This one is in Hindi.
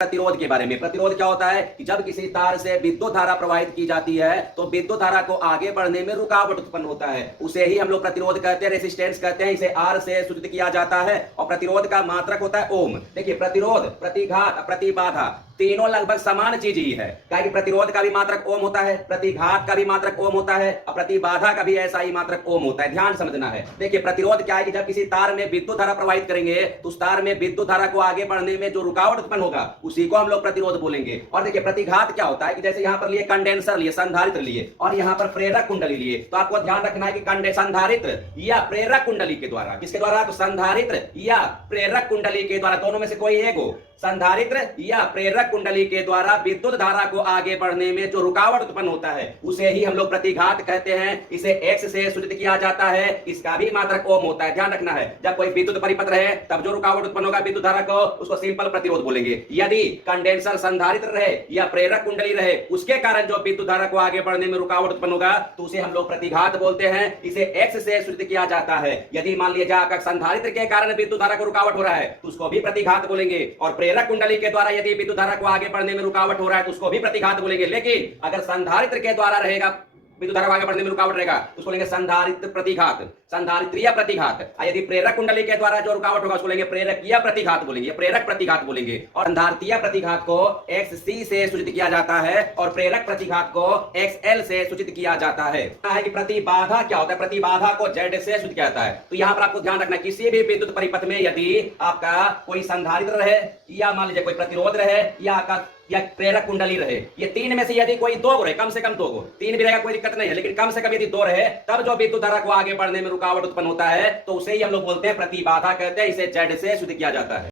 प्रतिरोध के बारे में। प्रतिरोध क्या होता है कि जब किसी तार से विद्युत धारा प्रवाहित की जाती है तो विद्युत धारा को आगे बढ़ने में रुकावट उत्पन्न होता है, उसे ही हम लोग प्रतिरोध कहते हैं, रेसिस्टेंस कहते हैं। इसे आर से सूचित किया जाता है और प्रतिरोध का मात्रक होता है ओम। देखिए प्रतिरोध, प्रतिघात, प्रतिबाधा तीनों लगभग समान चीज ही है। क्या कि प्रतिरोध का भी मात्रक ओम होता है, प्रतिघात का भी मात्रक ओम होता है और प्रतिबाधा का भी ऐसा ही मात्रक ओम होता है। ध्यान समझना है। देखिए प्रतिरोध क्या है कि जब किसी तार में विद्युत धारा प्रवाहित करेंगे तो उस तार में विद्युत धारा को आगे बढ़ने में जो रुकावट उत्पन्न होगा उसी को हम लोग प्रतिरोध बोलेंगे। और देखिए प्रतिघात क्या होता है कि जैसे यहां पर लिए कंडेंसर लिए, संधारित्र लिए और यहां पर प्रेरक कुंडली लिए, तो आपको ध्यान रखना है कि संधारित्र या प्रेरक कुंडली के द्वारा, किसके द्वारा, तो संधारित्र या प्रेरक कुंडली के द्वारा, दोनों में से कोई एक हो, संधारित्र या प्रेरक कुंडली के द्वारा विद्युत धारा को आगे बढ़ने में जो रुकावट उत्पन्न होता है उसे ही हम लोग प्रतिघात कहते हैं। इसे एक्स से सूचित किया जाता है, इसका भी मात्रक ओम होता है। ध्यान रखना है, जब कोई विद्युत परिपथ है तब जो रुकावट उत्पन्न होगा विद्युत धारा को, उसको सिंपल प्रतिरोध बोलेंगे। यदि कंडेंसर संधारित्र रहे या प्रेरक कुंडली रहे, उसके कारण जो विद्युत धारा को आगे बढ़ने में रुकावट उत्पन्न होगा तो उसे हम लोग प्रतिघात बोलते हैं। इसे एक्स से सूचित किया जाता है। यदि मान लिया जाए संधारित्र के कारण विद्युत धारा को रुकावट हो रहा है तो उसको भी प्रतिघात बोलेंगे, और प्रेरक कुंडली के द्वारा यदि विद्युत धारा को आगे बढ़ने में रुकावट हो रहा है तो उसको भी प्रतिघात बोलेंगे। लेकिन अगर संधारित्र के द्वारा रहेगा, विद्युत धारा को आगे बढ़ने में रुकावट रहेगा तो उसको लेंगे संधारित्र प्रतिघात, संधारित्रीय प्रतिघात। यदि प्रेरक कुंडली के द्वारा जो रुकावट होगा उसको लेंगे प्रेरकीय प्रतिघात बोलेंगे, प्रेरक प्रतिघात बोलेंगे। और संधारित्रीय प्रतिघात को XC से सूचित किया जाता है और प्रेरक प्रतिघात को XL से सूचित किया जाता है। कि प्रतिबाधा क्या होता है, प्रतिबाधा को Z से सूचित किया जाता है। तो यहाँ पर आपको ध्यान रखना, किसी भी विद्युत परिपथ में यदि आपका कोई संधारित्र रहे या मान लीजिए कोई प्रतिरोध रहे या प्रेरक कुंडली रहे, ये तीन में से यदि कोई दो रहे, कम से कम दो को, तीन भी रहेगा कोई दिक्कत नहीं है, लेकिन कम से कम यदि दो रहे तब जो विद्युत धारा को आगे बढ़ने में रुकावट उत्पन्न होता है तो उसे ही हम लोग बोलते हैं प्रतिबाधा कहते हैं। इसे Z से सूचित किया जाता है।